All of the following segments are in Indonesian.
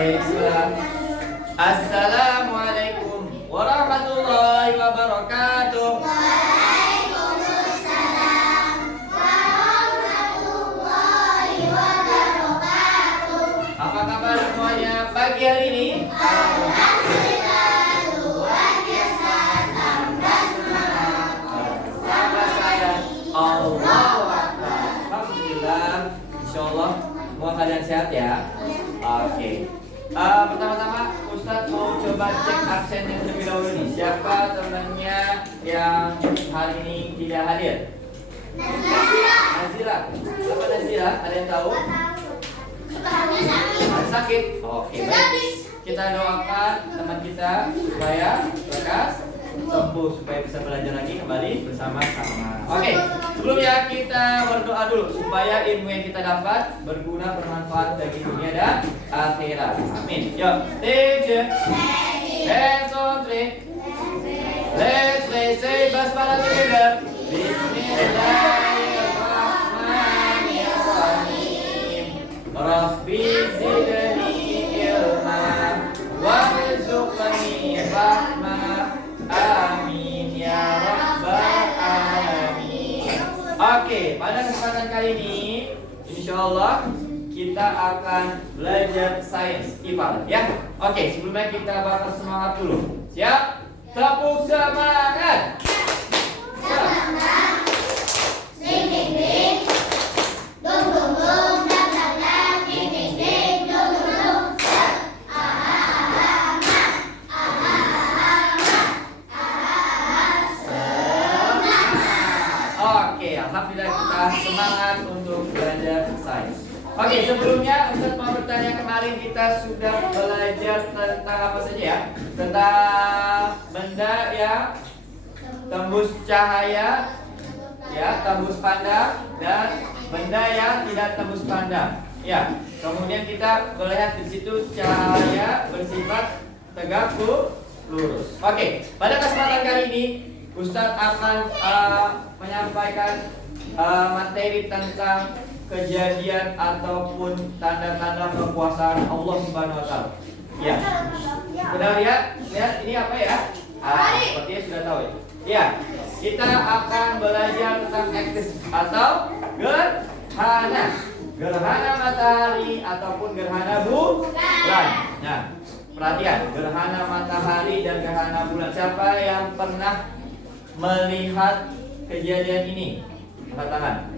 Bismillah. Assalamualaikum warahmatullahi wabarakatuh. Waalaikumsalam warahmatullahi wabarakatuh. Apa kabar semuanya pagi hari ini? Alhamdulillah luar biasa. Tambah semangat Sama saya Allahu Akbar. Alhamdulillah. Insyaallah semua kalian sehat ya. Oke. Pertama-tama Ustadz mau coba cek absennya terlebih dahulu nih. Siapa temannya yang hari ini tidak hadir? Nazila. Siapa Nazila? Ada yang tahu? Sekolahnya sakit. Sakit. Oke, baik. Kita doakan teman kita supaya lekas sembuh, supaya bisa belajar lagi kembali bersama-sama. Oke, sebelumnya kita berdoa dulu supaya ilmu yang kita dapat berguna, bermanfaat bagi dunia dan akhirat. Amin. Yuk, teacher. Hands on three. Let's say basmalah together. Bismillahirrahmanirrahim. Rabbi zidni ilma warzuqni rahmah. Amin ya rabbal alamin. Oke, pada kesempatan kali ini insyaallah kita akan belajar sains IPA ya. Oke, sebelumnya kita bakal semangat dulu. Siap? Tepuk semangat. Semangat. Ding ding ding. Dum dum dum. Dam dam dam. Ding ding ding. Dum dum dum. Oke, alhamdulillah kita semangat untuk belajar sains. Oke, sebelumnya Ustaz mau bertanya, kemarin kita sudah belajar tentang apa saja ya? Tentang benda yang tembus cahaya, ya, tembus pandang, dan benda yang tidak tembus pandang. Ya, kemudian kita melihat di situ cahaya bersifat tegak lurus. Oke, pada kesempatan kali ini Ustadz akan menyampaikan materi tentang kejadian ataupun tanda-tanda kekuasaan Allah Subhanahu wa taala. Ya. Sudah lihat ini apa ya? Sepertinya sudah tahu ya. Ya, kita akan belajar tentang eksis atau gerhana. Gerhana matahari ataupun gerhana bulan. Nah, perhatian, gerhana matahari dan gerhana bulan. Siapa yang pernah melihat kejadian ini? Angkat tangan.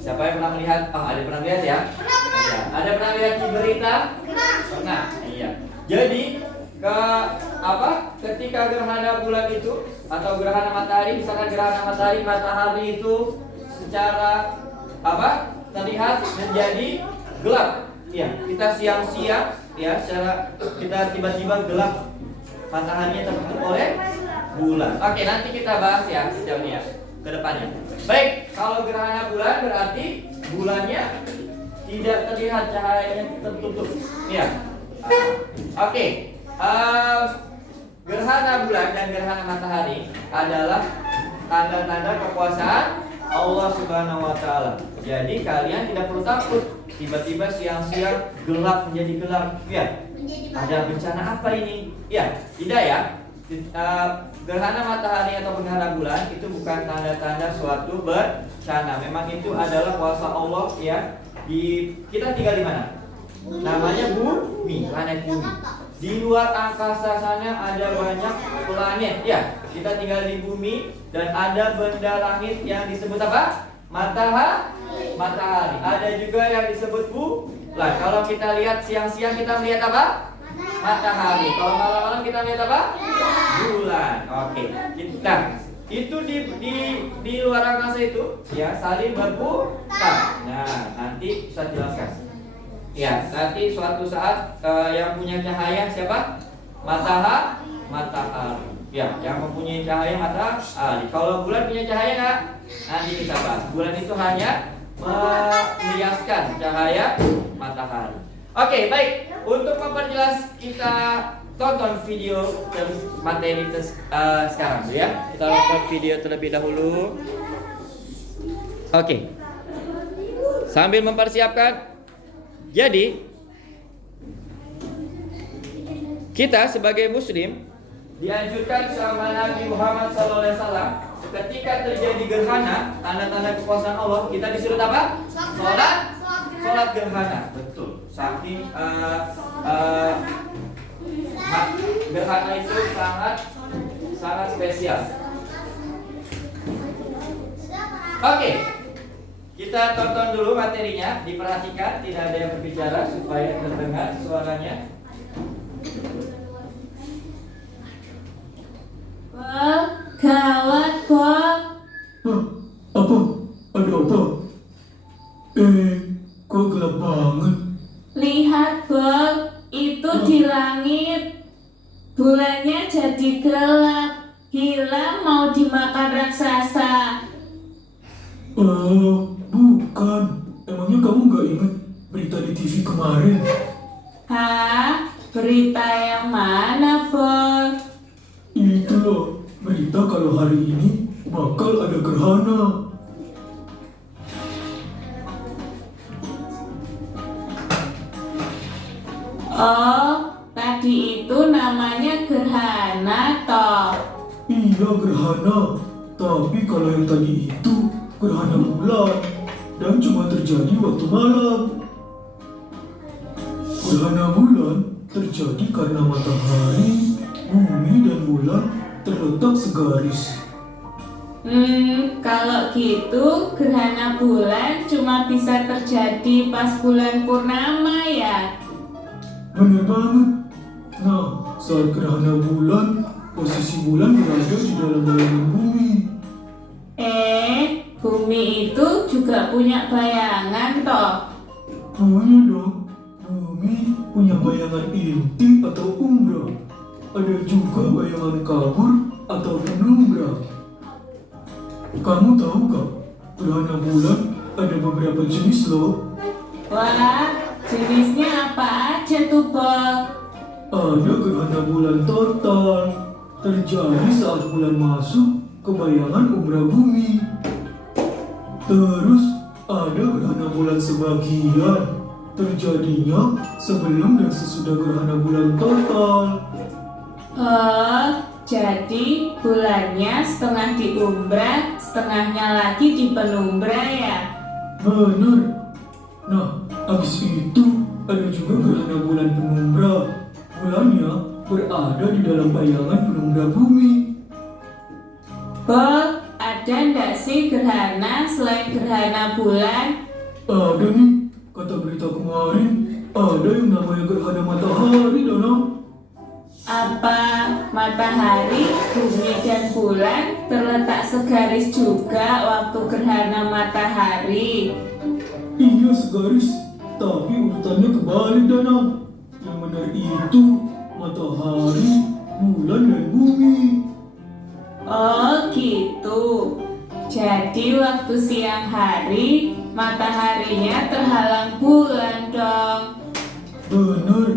Siapa yang pernah melihat? Ada pernah lihat ya? Iya. Ada pernah lihat di berita? Pernah. Iya. Jadi ketika gerhana bulan itu atau gerhana matahari, misalkan gerhana matahari itu secara terlihat menjadi gelap. Ya, kita siang-siang ya, secara kita tiba-tiba gelap, mataharinya tertutup oleh bulan. Oke, nanti kita bahas ya sejauh ini ya ke depannya. Baik, kalau gerhana bulan berarti bulannya tidak terlihat, cahayanya tertutup. Ya. Oke. Gerhana bulan dan gerhana matahari adalah tanda-tanda kekuasaan Allah Subhanahu wa taala. Jadi kalian tidak perlu takut tiba-tiba siang-siang gelap menjadi gelap. Ya. Ada bencana apa ini? Ya, tidak ya. Gerhana matahari atau gerhana bulan itu bukan tanda-tanda suatu bencana. Memang itu adalah kuasa Allah ya. Kita tinggal di mana? Namanya bumi, planet bumi. Di luar angkasa sana ada banyak planet ya. Kita tinggal di bumi dan ada benda langit yang disebut apa? Matahari. Ada juga yang disebut bulan. Kalau kita lihat siang-siang kita melihat apa? Matahari. Kalau malam-malam kita melihat apa? Bulan. Oke. Nah, itu di luar angkasa itu ya saling berputar. Nah, nanti saya jelaskan. Ya, nanti suatu saat yang punya cahaya siapa? Matahari. Ya, yang mempunyai cahaya matahari. Kalau bulan punya cahaya nggak? Nanti kita bahas. Bulan itu hanya menghiaskan cahaya matahari. Oke, baik. Untuk memperjelas kita tonton video materi sekarang ya. Kita nonton video terlebih dahulu. Oke. Sambil mempersiapkan. Jadi kita sebagai muslim dianjurkan sama Nabi Muhammad SAW ketika terjadi gerhana, tanda-tanda kekuasaan Allah, kita disuruh apa? Sholat gerhana. Betul. Saking gerhana itu sangat spesial. Oke, kita tonton dulu materinya, diperhatikan, tidak ada yang berbicara supaya terdengar suaranya. Gawat, Bob. Apa? Ada apa? Kok gelap banget? Lihat, Bob. Itu di langit. Bulannya jadi gelap. Hilang mau dimakan raksasa. Bukan. Emangnya kamu nggak ingat berita di TV kemarin? Hah? Berita yang mana, Bob? Itu loh, berita kalau hari ini bakal ada gerhana. Oh, tadi itu namanya gerhana, toh. Iya gerhana, tapi kalau yang tadi itu gerhana bulan dan cuma terjadi waktu malam. Gerhana bulan terjadi karena matahari, bumi dan bulan terletak segaris. Kalau gitu gerhana bulan cuma bisa terjadi pas bulan purnama ya? Bener banget. Nah, saat gerhana bulan, posisi bulan berada di dalam bayangan bumi. Bumi itu juga punya bayangan toh? Punya dong. Bumi punya bayangan inti atau umbra. Ada juga bayangan kabur atau penumbra. Kamu tahu gak? Gerhana bulan ada beberapa jenis loh. Wah, jenisnya apa aja tuh, Bob? Ada gerhana bulan total, terjadi saat bulan masuk ke bayangan umbra bumi. Terus ada gerhana bulan sebagian, terjadinya sebelum dan sesudah gerhana bulan total. Jadi bulannya setengah di umbra, setengahnya lagi di penumbra ya? Benar. Nah, habis itu ada juga gerhana bulan penumbra. Bulannya berada di dalam bayangan penumbra bumi. Bob, ada nggak sih gerhana selain gerhana bulan? Ada nih, kata berita kemarin, ada yang namanya gerhana matahari, Dana. Apa matahari, bumi, dan bulan terletak segaris juga waktu gerhana matahari? Iya segaris, tapi urutannya kebalik, Dana. Yang benar itu matahari, bulan, dan bumi. Oh gitu. Jadi waktu siang hari mataharinya terhalang bulan dong. Benar,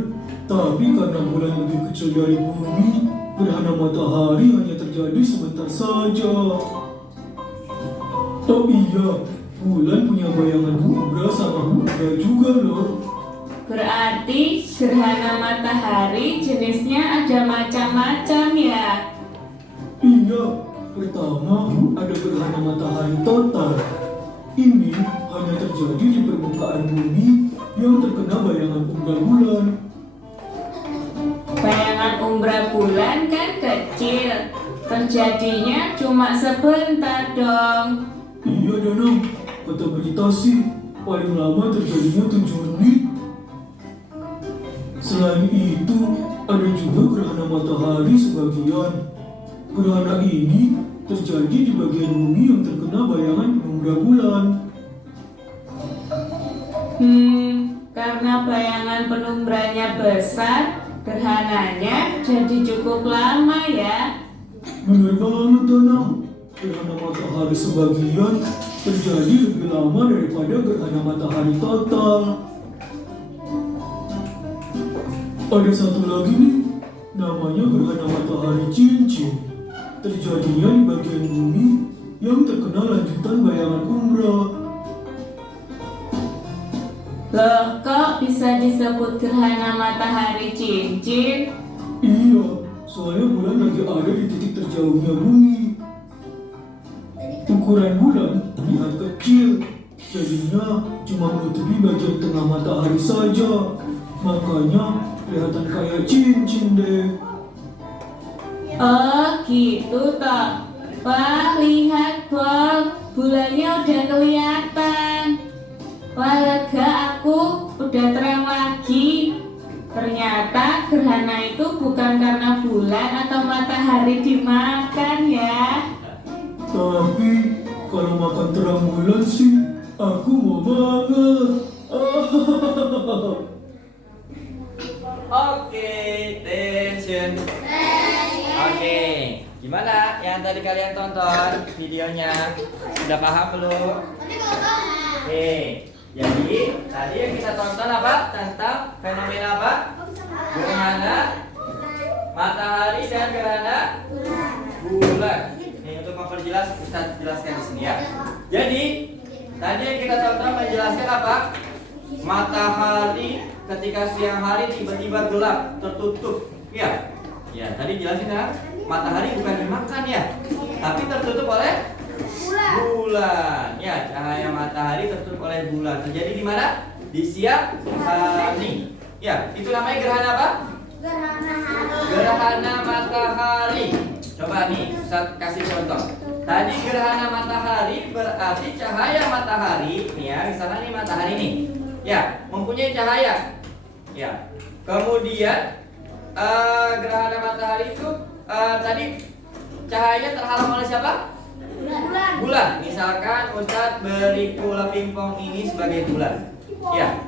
tapi karena bulan lebih kecil dari bumi, gerhana matahari hanya terjadi sebentar saja. Oh iya, bulan punya bayangan umbra sama umbra juga loh. Berarti gerhana matahari jenisnya ada macam-macam ya? Iya, pertama ada gerhana matahari total. Ini hanya terjadi di permukaan bumi yang terkena bayangan umbra bulan. Bayangan umbra bulan kan kecil, terjadinya cuma sebentar dong. Iya Danang, kata berita sih paling lama terjadinya 7 menit. Selain itu, ada juga gerhana matahari sebagian. Gerhana ini terjadi di bagian bumi yang terkena bayangan penumbra bulan. Karena bayangan penumbranya besar, gerhananya jadi cukup lama ya. Bener banget Danang, gerhana matahari sebagian terjadi lebih lama daripada gerhana matahari total. Ada satu lagi nih, namanya gerhana matahari cincin. Terjadinya di bagian bumi yang terkena lanjutan bayangan umbra. Loh, kok bisa disebut gerhana matahari cincin? soalnya bulan lagi ada di titik terjauhnya bumi. Ukuran bulan terlihat kecil, jadinya cuma menutupi bagian tengah matahari saja. Makanya kelihatan kayak cincin deh. Oh gitu toh. Wah lihat Bol, bulannya udah kelihatan. Wah lega aku, udah terang lagi. Ternyata gerhana itu bukan karena bulan atau matahari dimakan ya. Tapi kalau makan terang bulan sih, aku mau banget. Oke, tension. Oke, gimana yang tadi kalian tonton videonya? Sudah paham belum? Oke, jadi tadi yang kita tonton apa? Tentang fenomena apa? Gerhana matahari dan gerhana bulan. Ini untuk memperjelas, Ustaz jelaskan di sini ya. Jadi tadi yang kita tonton menjelaskan apa? Matahari ketika siang hari tiba-tiba gelap, tertutup. Ya, ya tadi jelasin ya. Matahari bukan dimakan ya, tapi tertutup oleh bulan. Ya, cahaya matahari tertutup oleh bulan. Terjadi di mana? Di siang hari. Ya, itu namanya gerhana apa? Gerhana matahari. Coba nih, Ustaz kasih contoh. Tadi gerhana matahari berarti cahaya matahari, nih ya, di sana nih matahari nih. Ya, mempunyai cahaya. Ya. Kemudian gerhana matahari itu tadi cahaya terhalang oleh siapa? Bulan. Misalkan Ustaz beri bola pingpong ini sebagai bulan. Ya.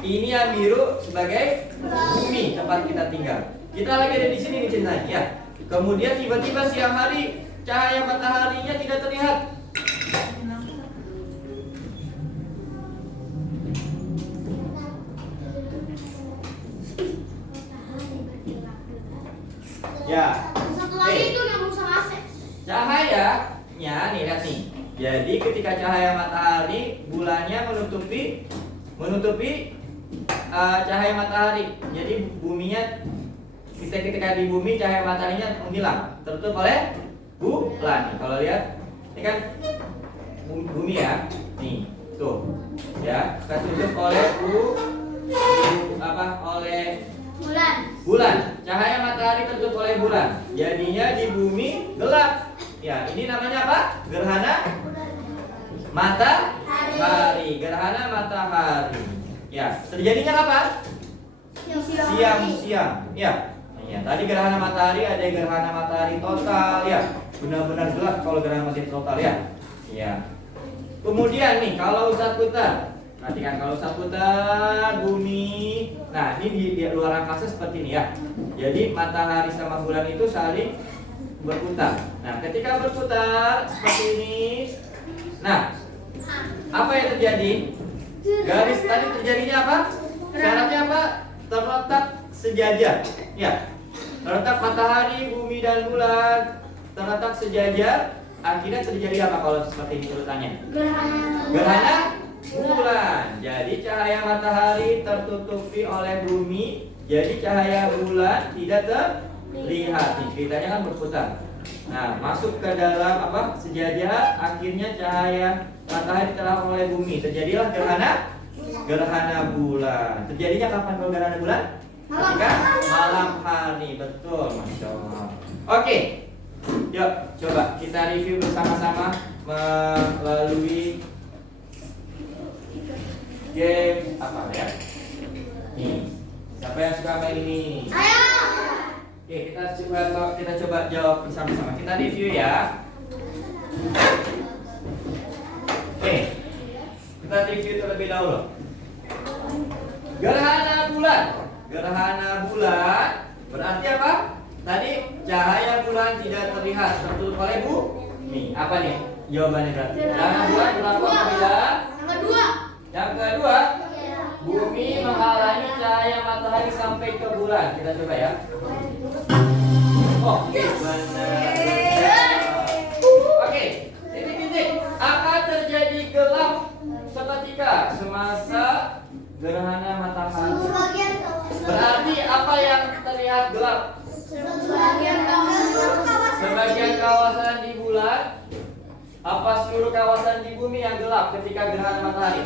Ini yang biru sebagai bumi tempat kita tinggal. Kita lagi ada di sini nih ceritanya. Ya. Kemudian tiba-tiba siang hari cahaya mataharinya tidak terlihat. Ya. Satu lagi itu yang rusak AC. Cahayanya nih lihat nih. Jadi ketika cahaya matahari bulannya menutupi cahaya matahari. Jadi buminya ketika di bumi cahaya mataharinya menghilang, tertutup oleh bulan. Kalau lihat ini kan bumi ya. Nih, tuh. Ya, tertutup oleh oleh bulan. Cahaya matahari tertutup oleh bulan. Jadinya di bumi gelap. Ya, ini namanya apa? Gerhana matahari. Gerhana matahari. Ya, terjadinya kapan? Siang-siang. Ya. Ya, tadi gerhana matahari ada gerhana matahari total ya. Benar-benar gelap kalau gerhana matahari total ya. Ya. Kemudian nih kalau Ustaz putar. Perhatikan kalau Ustaz putar bumi. Nah, ini di luar angkasa seperti ini ya. Jadi matahari sama bulan itu saling berputar. Nah, ketika berputar seperti ini. Nah, apa yang terjadi? Garis tadi terjadinya apa? Syaratnya apa? Terletak sejajar. Ya. Terletak matahari, bumi dan bulan terletak sejajar. Akhirnya terjadi apa kalau seperti ini urutannya? Gerhana bulan. Jadi cahaya matahari tertutupi oleh bumi. Jadi cahaya bulan tidak terlihat. Nih, ceritanya kan berputar. Nah, masuk ke dalam apa? Sejajar. Akhirnya cahaya matahari terhalang oleh bumi. Terjadilah gerhana bulan. Terjadinya kapan kalau gerhana bulan? Ketika malam hari. Betul, Masya Allah. Oke, yuk coba kita review bersama-sama melalui game apa ya? Nih, siapa yang suka main ini? Oke, kita coba jawab bersama-sama. Kita review ya. Oke, kita review terlebih dahulu. Gerhana bulan. Gerhana bulan berarti apa? Tadi cahaya bulan tidak terlihat, tertutup oleh bumi. Apa nih jawabannya berarti? Gerhana bulan berlaku apabila yang kedua bumi menghalangi cahaya matahari sampai ke bulan. Kita coba ya. Oke, benar. Oke, titik-titik akan terjadi gelap seketika semasa gerhana matahari. Berarti apa yang terlihat gelap? Sebagian kawasan di bulan. Apa seluruh kawasan di bumi yang gelap ketika gerhana matahari?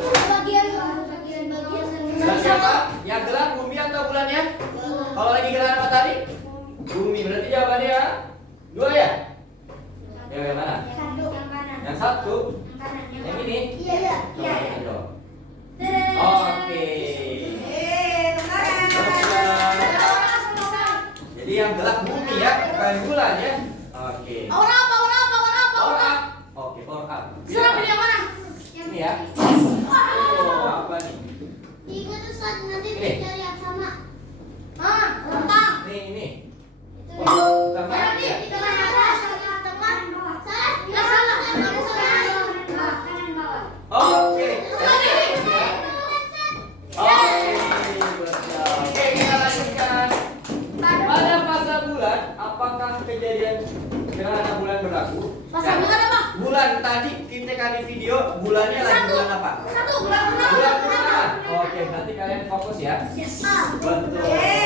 Berarti apa? Yang gelap bumi atau bulannya? Kalau lagi gerhana matahari? Bumi. Berarti jawabannya ya? 2 ya? Yang mana? Yang satu? Yang ini? Coba kita jawab. Oke. Jadi yang gelap bumi ya, bukan bulan ya. Oke. Power up. Oke, power up. Ini ya. Oh, apa nih? Ini. Oh, bukan apa ya? Oke. Oke, kita lanjutkan. Pada fase bulan, apakah kejadian gerhana bulan berlaku? Bulan tadi kita kali video, bulannya lagi bulan apa? Bulan purnama. Oke, berarti kalian fokus ya. Betul. Oke.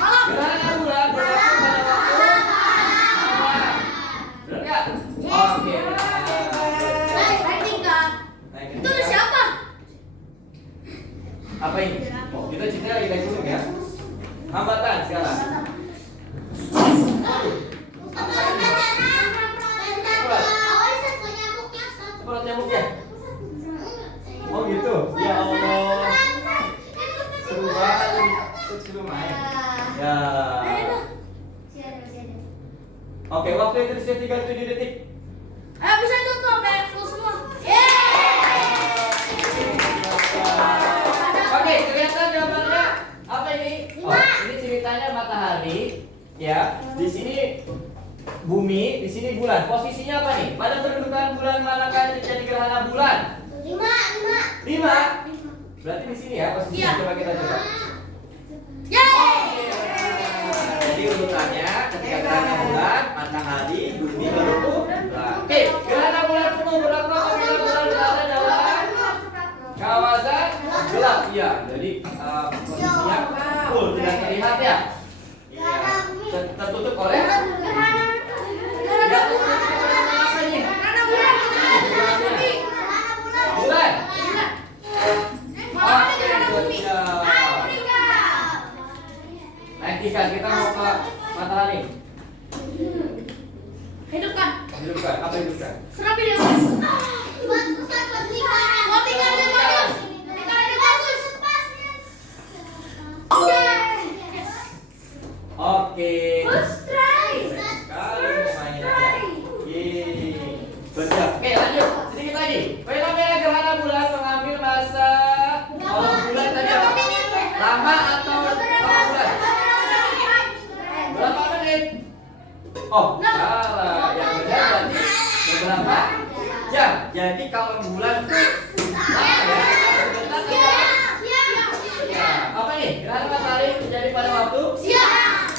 Gerhana bulan berlaku pada waktu malam. Benar nggak? Oke. Apa ini? Oh, kita cerita lagi naik gunung ya. Hambatan sekarang. Semprot nyamuknya. Oh gitu. Ya Allah. Seru banget. Seru main. Ya. Oke, waktu itu di 37 detik. Oke, kelihatan gambarnya apa ini? Oh, ini ceritanya matahari, ya. Di sini bumi, di sini bulan. Posisinya apa nih? Pada kedudukan bulan manakah terjadi gerhana bulan? 5. Berarti di sini ya posisinya. Coba kita coba. Jadi urutannya ketika gerhana bulan, matahari, bumi baru bulan. Oke, gerhana bulan penuh berlaku apabila bulan berada dalam kawasan gelap, ya. Jadi posisinya full tidak terlihat ya. Iya. Tertutup oleh apa ini? Bulan. Naik kita mau ke matahari. Hidupkan. Apa hidupkan? Oke. Sekali mainnya. Yeay. Benar. Oke, lanjut. Sedikit lagi. Fenomena gerhana bulan mengambil masa kalau bulan tadi apa? Lama atau bulan? Berapa menit? Oh, salah. Yang benar berarti beberapa jam. Jadi kalau bulan itu lama ya. Sebentar atau ya. Apa nih? Gerhana matahari terjadi pada waktu siang.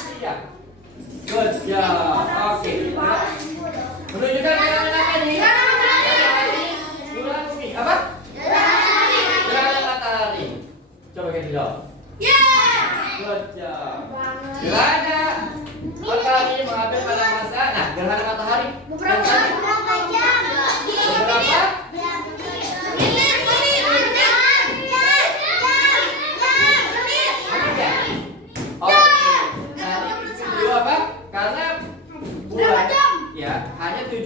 Good job. Oke. Menunjukkan fenomena apa nih? Bulan bumi. Apa? Gerhana matahari. Coba kita jawab. Good job. Gerhana matahari mengambil pada masa. Nah, gerhana matahari beberapa jam. Apa? Karena bulan ya hanya 7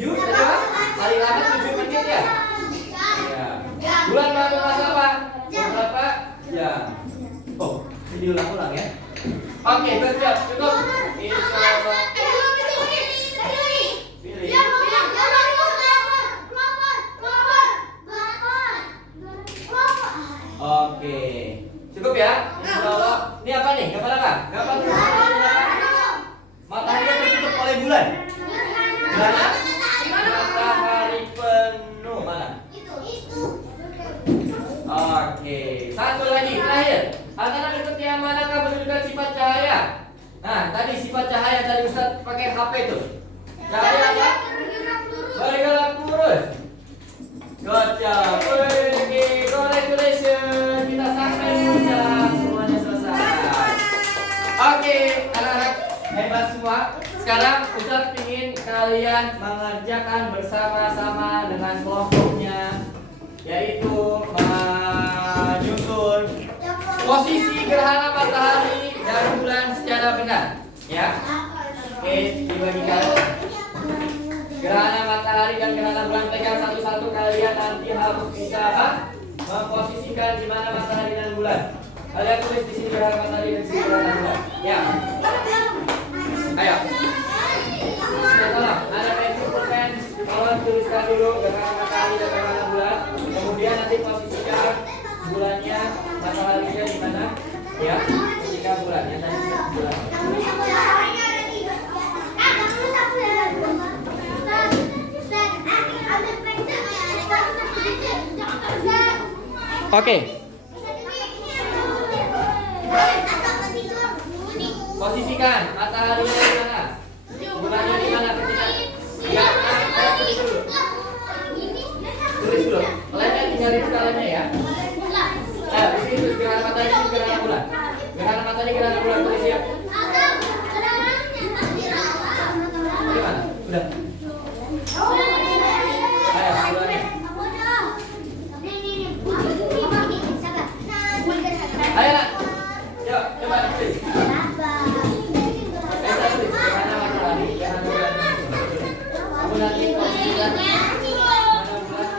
paling lama 7 menit ya. Ya. Bulan baru masa apa? Berapa jam? Oh, ini diulang-ulang ya. Oke, good job. Cukup. Insyaallah. Pilih. Oke. Cukup ya? Insyaallah. Ini apa nih? Gambar apa? Gambar matahari tertutup oleh bulan. Gerhana matahari penuh mana? Oke, satu lagi terakhir. Antara berikut yang manakah menunjukkan sifat cahaya? Nah, tadi sifat cahaya tadi Ustaz mengerjakan bersama-sama dengan kelompoknya, yaitu menyusun posisi gerhana matahari dan bulan secara benar. Ya, oke, dibagikan. Gerhana matahari dan gerhana bulan pegang satu-satu, kalian nanti harus bisa apa? Memposisikan di mana matahari dan bulan. Kalian tulis di sini gerhana matahari dan sini gerhana bulan. Ya. Ayo. Sudah tolong, ada pensil pulpen. Tolong tuliskan dulu gerhana matahari dan gerhana bulan. Kemudian nanti posisikan bulannya, mataharinya di mana? Ya. Posisikan bulannya tadi bulan. Oke. Posisikan mataharinya di mana? Bulannya di mana ketika? Ya, tulis dulu. Tulis dulu. Kalian tinggal di kalannya ya. Nah, di sini tulis gerhana matahari, di sini gerhana bulan. Gerhana matahari, gerhana bulan, tulis ya. Gimana? Udah. Ayo, bulannya. Ayo nak. Yuk, coba tulis. Saya tulis gerhana matahari, gerhana bulan. Aku nanti posisikan mana bulan,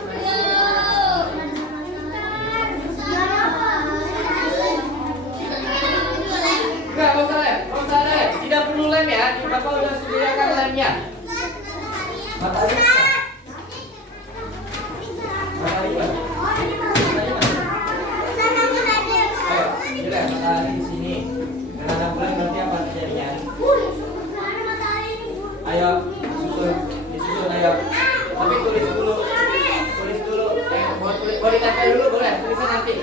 enggak usah lem, enggak usah lem. Tidak perlu lem ya. Bapak udah sediakan lemnya. Matahari. Matahari mana? Ayo, matahari di sini. Gerhana bulan berarti apa terjadinya? Ayo, disusun ayo. Tapi tulis dulu. Mau ditempel dulu boleh, tulisan nanti.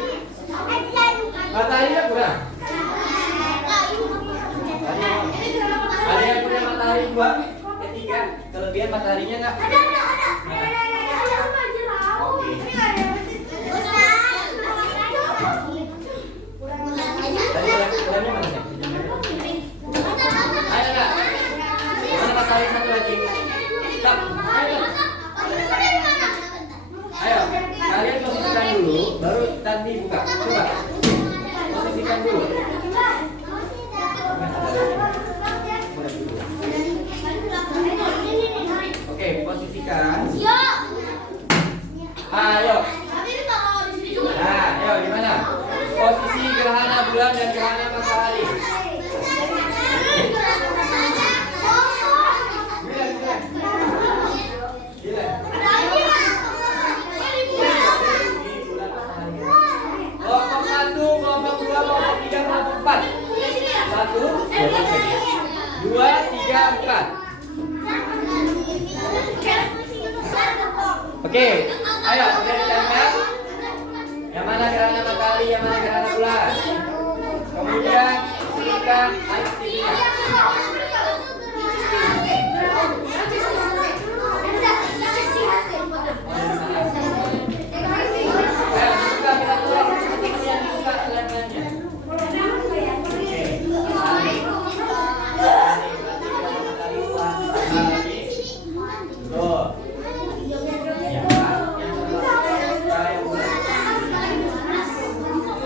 Mataharinya kurang. Ada yang punya matahari 2, ketiga, kelebihan mataharinya nggak? Oke. Tadi lemnya mana sih? Ayo nggak? Mana matahari satu lagi? Stop. Ayo, kalian posisikan dulu, baru nanti buka. Coba. Posisikan dulu. Oke, posisikan. Ayo. Nah, ayo gimana? Posisi gerhana bulan dan gerhana matahari. Kelompok 1, kelompok 2, kelompok 3, kelompok 4. 1, 2, 3, 4. Oke, ayo udah ditempel. Yang mana gerhana matahari, yang mana gerhana bulan. Kemudian silakan aktifnya.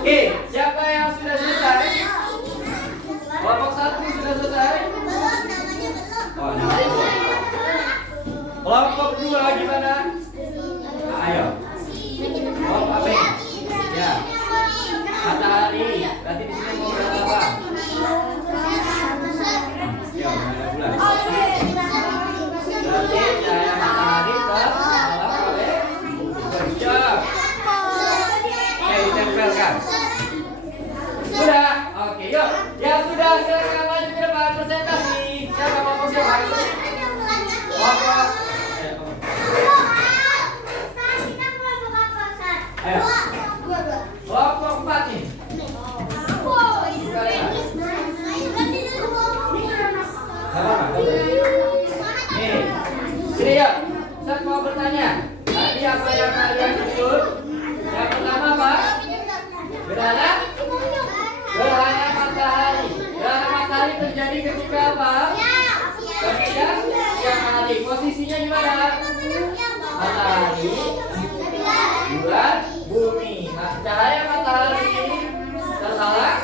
Oke, siapa yang sudah selesai? Kelompok 1 sudah selesai? Oh, kelompok 2 gimana? Ayo. Kelompok apa? Ya. Matahari. Berarti di sini mau berapa? Ya, ada bulan. Berarti cahaya matahari terhalang oleh berjam. Oke, ditempelkan. Sudah, oke, yuk. Ya sudah, silakan maju ke depan presentasi. Siapa ngomong siapa? Kelompok. Ayo. Kelompok 4 nih. Nih, sini yuk. Saya mau bertanya. Tadi apa yang kalian susun? Yang pertama apa? Gerhana matahari. Gerhana matahari terjadi ketika apa? Ketika siang hari. matahari. Posisinya gimana? Matahari, bulan, bumi. Cahaya matahari terhalang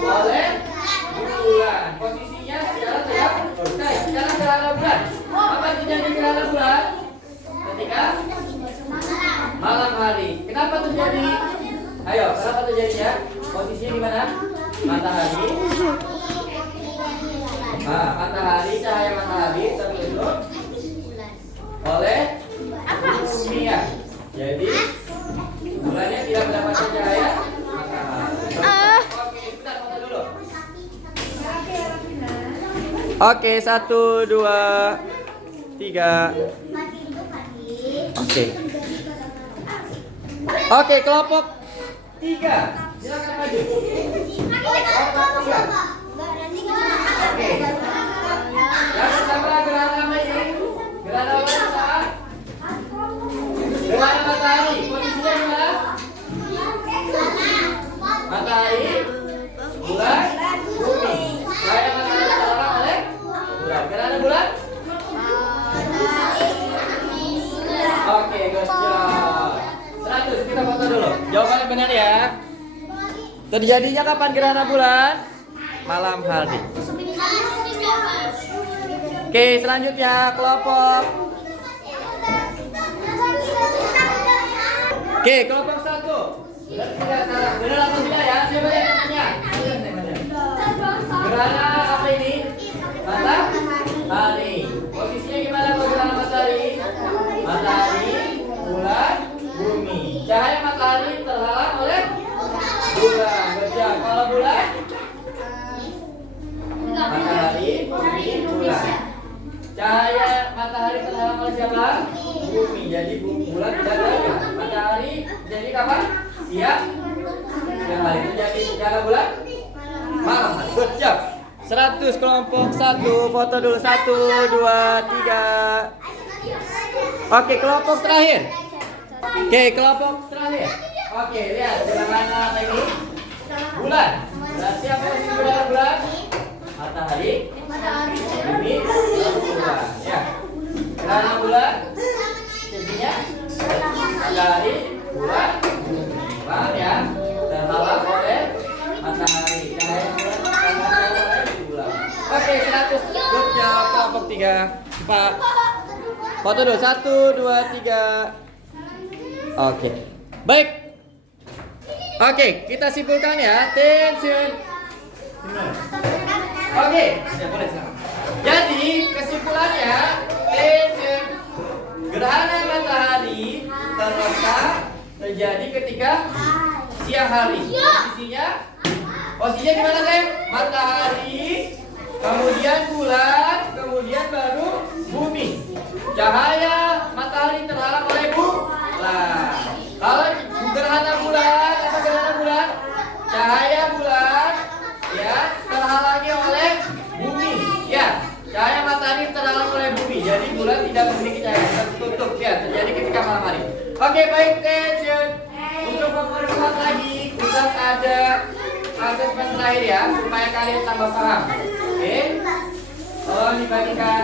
oleh bulan. Posisinya secara tegak. Sekarang gerhana bulan. Apa yang terjadi gerhana bulan? Ketika malam hari. Kenapa terjadi? Ayo, kenapa terjadinya? Posisinya gimana? Matahari. Matahari, cahaya matahari tertutup oleh bumi ya. Jadi bulannya tidak mendapatkan cahaya matahari. Oke, sebentar foto dulu. Oke, 1, 2, 3. Oke, kelompok 3. Silakan maju. Kelompok 3. Oke. Yang pertama gerhana matahari. Gerhana matahari. Gerhana matahari. Posisinya gimana? Matahari, bulan, bumi. Cahaya matahari terhalang oleh bulan. Gerhana bulan? Oke, good job. 100, kita foto dulu. Jawabannya benar ya. Terjadinya kapan gerhana bulan? Malam hari. Oke, selanjutnya kelompok. Oke, kelompok 1. Benar tidak salah? Benar atau tidak ya? Siapa yang tanya? Gerhana apa ini? Matahari. Posisinya gimana kalau gerhana matahari? Matahari, bulan, bumi. Cahaya matahari terhalang oleh bulan. Betul. Kalau bulan? Matahari, bumi, bulan. Cahaya matahari terhalang oleh siapa? Bumi. Jadi bulan tidak ada. Matahari jadi kapan? Siang. Siang hari itu jadi gerhana bulan? Malam hari. Good job. 100 kelompok 1. Foto dulu. 1, 2, 3. Oke, kelompok terakhir. Oke, kelompok terakhir. Oke, lihat gerhana apa ini? Bulan. Berarti apa posisi gerhana bulan? Matahari, bumi, bulan. Ya. Gerhana bulan posisinya matahari, bulan, bumi. Paham ya? Terhalang oleh matahari. Cahaya bulan terhalang oleh bulan. Oke, 100. Good job. Kelompok 3. Pak. Foto dulu. 1, 2, 3. Oke. Baik. Oke, kita simpulkan ya. Attention. Oke, ya boleh sekarang. Jadi kesimpulannya, attention. Gerhana matahari terjadi ketika siang hari. Posisinya gimana, Sam? Matahari, kemudian bulan, kemudian baru bumi. Cahaya matahari terhalang oleh bulan. Kalau gerhana bulan, apa gerhana bulan? Cahaya bulan ya terhalangi oleh bumi. Ya, cahaya matahari terhalang oleh bumi. Jadi bulan tidak memiliki cahaya, tertutup ya. Terjadi ketika malam hari. Oke, baik, attention. Untuk memperkuat lagi, Ustaz ada asesmen terakhir ya, supaya kalian tambah paham. Oke? Tolong dibagikan.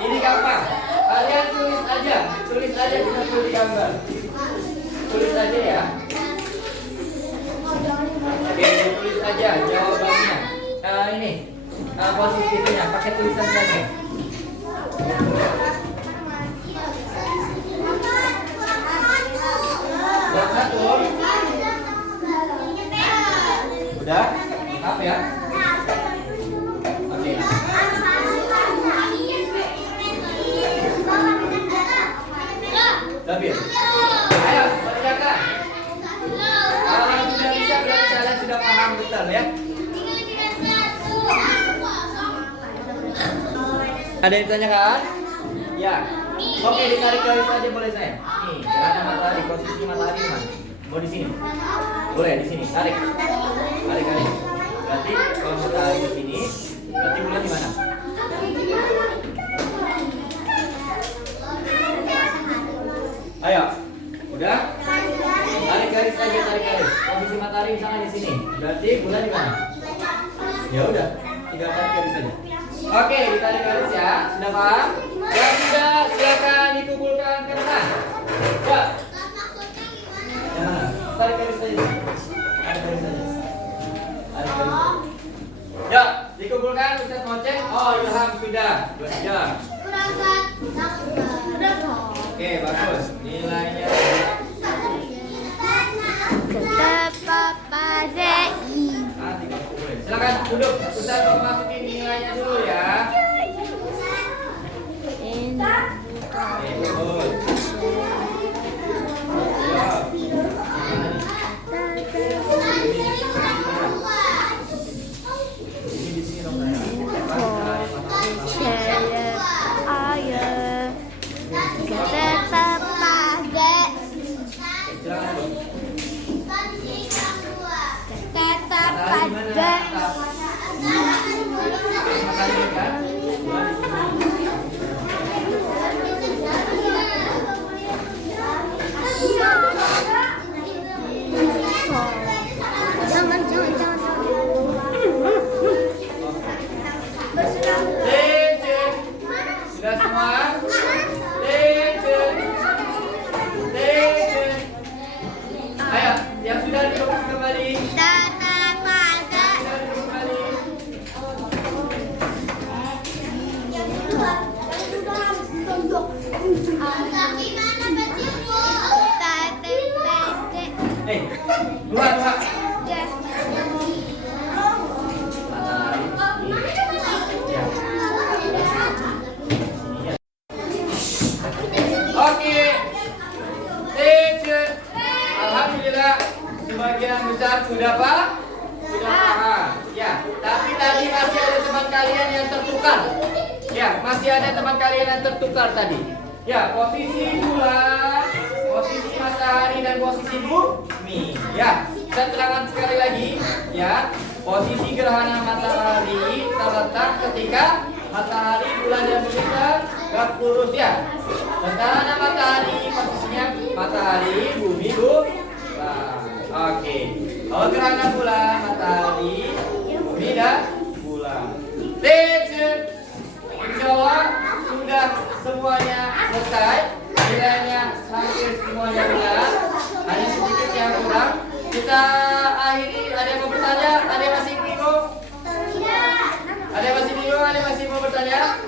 Ini gampang. Kalian tulis aja, kita perlu digambar. Tulis aja ya. Oke, tulis aja jawabannya. Ini posisinya pakai tulisan saja. Udah? Apa ya? Oke. Sabir. Ayo, kerjakan. Kalau sudah bisa berarti kalian sudah paham betul ya. Ada yang ditanyakan? Ya. Oke, ditarik garis aja boleh saya. Nih, gerhana matahari, posisi matahari mana? Mau di sini? Boleh di sini. Tarik. Tarik. Berarti kalau matahari di sini, berarti bulan di mana? Ayo. Udah? Tarik garis aja, tarik garis. Posisi matahari misalnya di sini. Berarti bulan di mana? Ya udah, tinggal tarik garis aja. Oke, ditarik garis ya. Sudah paham? Yang sudah silakan dikumpulkan ke tengah. Ya. Yang mana? Tarik garis saja. Ada garis saja. Ada garis. Ya, dikumpulkan Ustaz mau cek. Oh, Ilham sudah. 2 jam. Oke, bagus. Nilainya ah, 30. Silakan duduk. Ustaz mau masukin nilainya dulu ya. Oke, bagus. Ya. Ini di sini dong saya. Silakan duduk. Matahari mana? Matahari kan? Sudah semua? Ayo, yang sudah duduk kembali. Dua. Oke. Alhamdulillah sebagian besar sudah paham. Ya, tapi tadi masih ada teman kalian yang tertukar. Ya, masih ada teman kalian yang tertukar tadi. Ya, posisi bulan, posisi matahari dan posisi bumi. Ya, saya terangkan sekali lagi. Ya, posisi gerhana matahari terletak ketika matahari, bulan dan bumi tegak lurus ya. Gerhana matahari posisinya matahari, bumi, bulan. Oke. Kalau gerhana bulan, matahari, bumi dan bulan. Insya Allah sudah semuanya selesai. Nilainya hampir semuanya benar. Hanya sedikit yang kurang. Kita akhiri. Ada yang mau bertanya? Ada yang masih bingung? Ada yang masih bingung? Ada yang masih mau bertanya?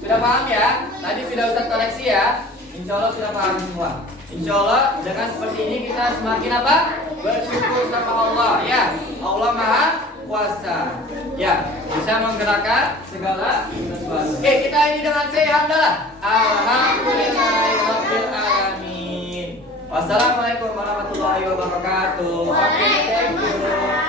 Sudah paham ya? Tadi sudah Ustaz koreksi ya. Insya Allah sudah paham semua. Insya Allah dengan seperti ini kita semakin apa? Bersyukur sama Allah ya. Allah Maha Kuasa. Ya, bisa menggerakkan segala sesuatu. Oke, kita ini dengan sehat adalah alhamdulillahirabbil alamin. Wassalamualaikum warahmatullahi wabarakatuh. Oke, thank you.